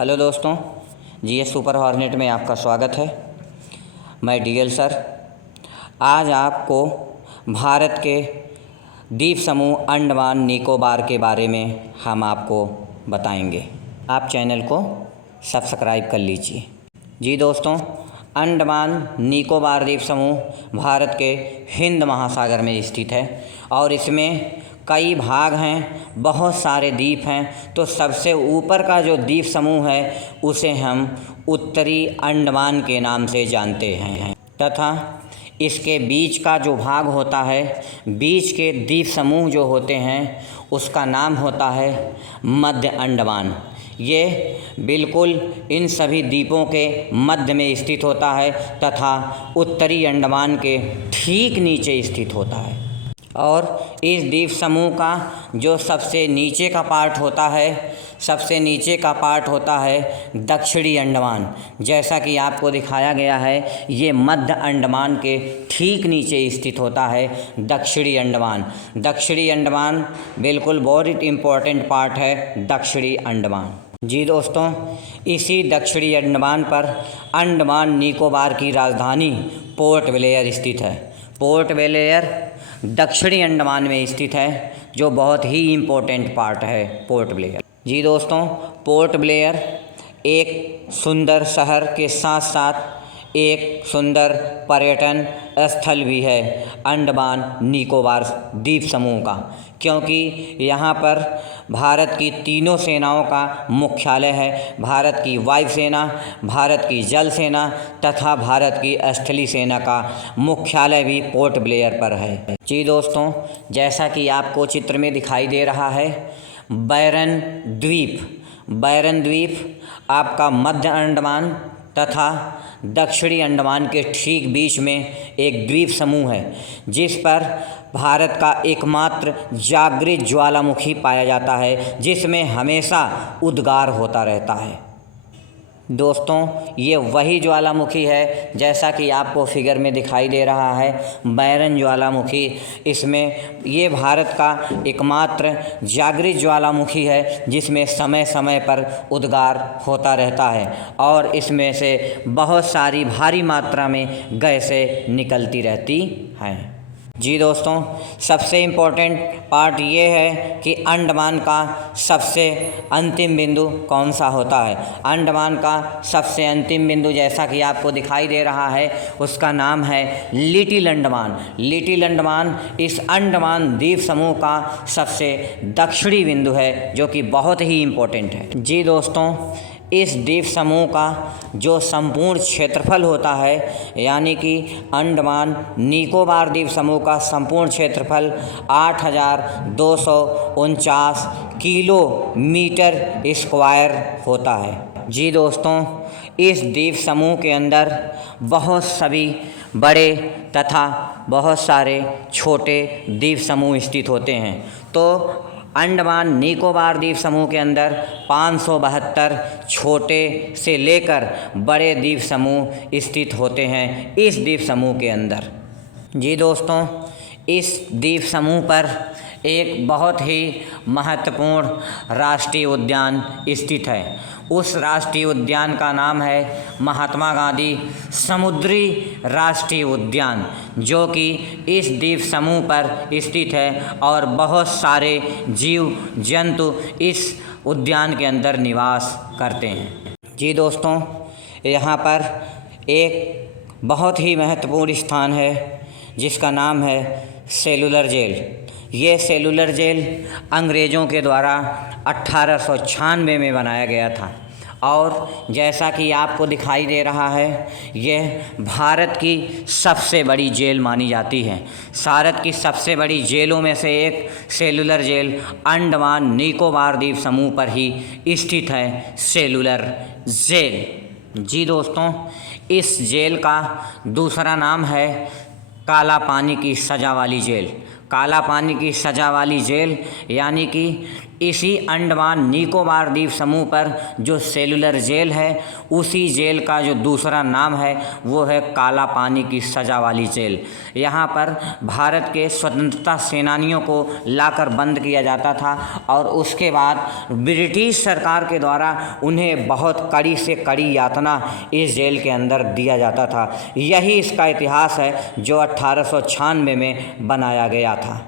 Hello दोस्तों, GS super hornet में आपका स्वागत है। मैं डीएल सर। आज आपको भारत के द्वीप समूह अंडमान निकोबार के बारे में हम आपको बताएंगे। आप चैनल को सब्सक्राइब कर लीजिए। जी दोस्तों, अंडमान निकोबार द्वीप समूह भारत के हिंद महासागर में स्थित है और इसमें कई भाग हैं, बहुत सारे द्वीप हैं। तो सबसे ऊपर का जो द्वीप समूह है उसे हम उत्तरी अंडमान के नाम से जानते हैं तथा इसके बीच का जो भाग होता है, बीच के द्वीप समूह जो होते हैं उसका नाम होता है मध्य अंडमान। ये बिल्कुल इन सभी द्वीपों के मध्य में स्थित होता है तथा उत्तरी अंडमान के ठीक नीचे स्थित होता है। और इस द्वीप समूह का जो सबसे नीचे का पार्ट होता है दक्षिणी अंडमान। जैसा कि आपको दिखाया गया है, ये मध्य अंडमान के ठीक नीचे स्थित होता है दक्षिणी अंडमान। दक्षिणी अंडमान बिल्कुल बहुत इम्पोर्टेंट पार्ट है दक्षिणी अंडमान। जी दोस्तों, इसी दक्षिणी अंडमान पर अंडमान निकोबार की राजधानी पोर्ट ब्लेयर स्थित है। पोर्ट ब्लेयर दक्षिणी अंडमान में स्थित है, जो बहुत ही इम्पोर्टेंट पार्ट है पोर्ट ब्लेयर। जी दोस्तों, पोर्ट ब्लेयर एक सुंदर शहर के साथ साथ एक सुंदर पर्यटन स्थल भी है अंडमान निकोबार द्वीप समूह का, क्योंकि यहाँ पर भारत की तीनों सेनाओं का मुख्यालय है। भारत की वायुसेना, भारत की जल सेना तथा भारत की स्थलीय सेना का मुख्यालय भी पोर्ट ब्लेयर पर है। जी दोस्तों, जैसा कि आपको चित्र में दिखाई दे रहा है, बैरन द्वीप आपका मध्य अंडमान तथा दक्षिणी अंडमान के ठीक बीच में एक द्वीप समूह है, जिस पर भारत का एकमात्र जागृत ज्वालामुखी पाया जाता है, जिसमें हमेशा उद्गार होता रहता है। दोस्तों, ये वही ज्वालामुखी है जैसा कि आपको फिगर में दिखाई दे रहा है, बैरन ज्वालामुखी। इसमें ये भारत का एकमात्र जागृत ज्वालामुखी है जिसमें समय समय पर उद्गार होता रहता है और इसमें से बहुत सारी भारी मात्रा में गैसें निकलती रहती हैं। जी दोस्तों, सबसे इम्पोर्टेंट पार्ट ये है कि अंडमान का सबसे अंतिम बिंदु कौन सा होता है। अंडमान का सबसे अंतिम बिंदु जैसा कि आपको दिखाई दे रहा है, उसका नाम है लिटिल अंडमान। लिटिल अंडमान इस अंडमान द्वीप समूह का सबसे दक्षिणी बिंदु है, जो कि बहुत ही इम्पोर्टेंट है। जी दोस्तों, इस द्वीप समूह का जो संपूर्ण क्षेत्रफल होता है, यानी कि अंडमान निकोबार द्वीप समूह का संपूर्ण क्षेत्रफल 8,249 किलोमीटर स्क्वायर होता है। जी दोस्तों, इस द्वीप समूह के अंदर बहुत सभी बड़े तथा बहुत सारे छोटे द्वीप समूह स्थित होते हैं। तो अंडमान निकोबार द्वीप समूह के अंदर 572 छोटे से लेकर बड़े द्वीप समूह स्थित होते हैं इस द्वीप समूह के अंदर। जी दोस्तों, इस द्वीप समूह पर एक बहुत ही महत्वपूर्ण राष्ट्रीय उद्यान स्थित है। उस राष्ट्रीय उद्यान का नाम है महात्मा गांधी समुद्री राष्ट्रीय उद्यान, जो कि इस द्वीप समूह पर स्थित है और बहुत सारे जीव जंतु इस उद्यान के अंदर निवास करते हैं। जी दोस्तों, यहाँ पर एक बहुत ही महत्वपूर्ण स्थान है जिसका नाम है सेलुलर जेल। ये सेलुलर जेल अंग्रेज़ों के द्वारा 1896 में बनाया गया था और जैसा कि आपको दिखाई दे रहा है, यह भारत की सबसे बड़ी जेल मानी जाती है। भारत की सबसे बड़ी जेलों में से एक सेलुलर जेल अंडमान निकोबार द्वीप समूह पर ही स्थित है, सेलुलर जेल। जी दोस्तों, इस जेल का दूसरा नाम है काला पानी की सज़ा वाली जेल। काला पानी की सज़ा वाली जेल यानी कि इसी अंडमान निकोबार द्वीप समूह पर जो सेलुलर जेल है, उसी जेल का जो दूसरा नाम है वो है काला पानी की सज़ा वाली जेल। यहाँ पर भारत के स्वतंत्रता सेनानियों को लाकर बंद किया जाता था और उसके बाद ब्रिटिश सरकार के द्वारा उन्हें बहुत कड़ी से कड़ी यातना इस जेल के अंदर दिया जाता था। यही इसका इतिहास है जो 1896 में बनाया गया था।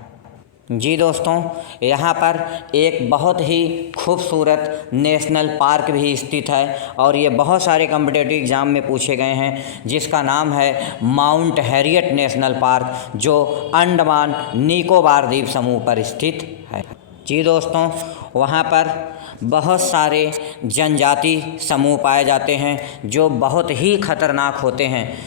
जी दोस्तों, यहाँ पर एक बहुत ही खूबसूरत नेशनल पार्क भी स्थित है और ये बहुत सारे कॉम्पिटिटिव एग्ज़ाम में पूछे गए हैं, जिसका नाम है माउंट हैरियट नेशनल पार्क, जो अंडमान निकोबार द्वीप समूह पर स्थित है। जी दोस्तों, वहाँ पर बहुत सारे जनजाति समूह पाए जाते हैं जो बहुत ही खतरनाक होते हैं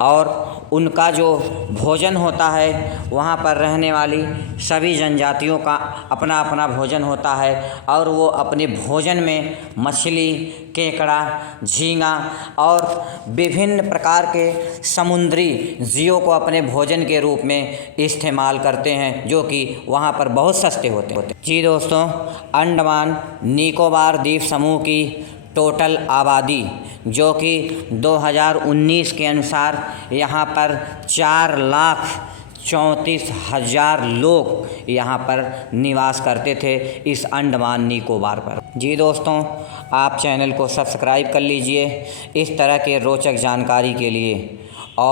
और उनका जो भोजन होता है, वहाँ पर रहने वाली सभी जनजातियों का अपना अपना भोजन होता है और वो अपने भोजन में मछली, केकड़ा, झींगा और विभिन्न प्रकार के समुद्री जीवों को अपने भोजन के रूप में इस्तेमाल करते हैं, जो कि वहाँ पर बहुत सस्ते होते। जी दोस्तों, अंडमान निकोबार द्वीप समूह की टोटल आबादी जो कि 2019 के अनुसार यहाँ पर 4,34,000 लोग यहाँ पर निवास करते थे इस अंडमान निकोबार पर। जी दोस्तों, आप चैनल को सब्सक्राइब कर लीजिए इस तरह के रोचक जानकारी के लिए। और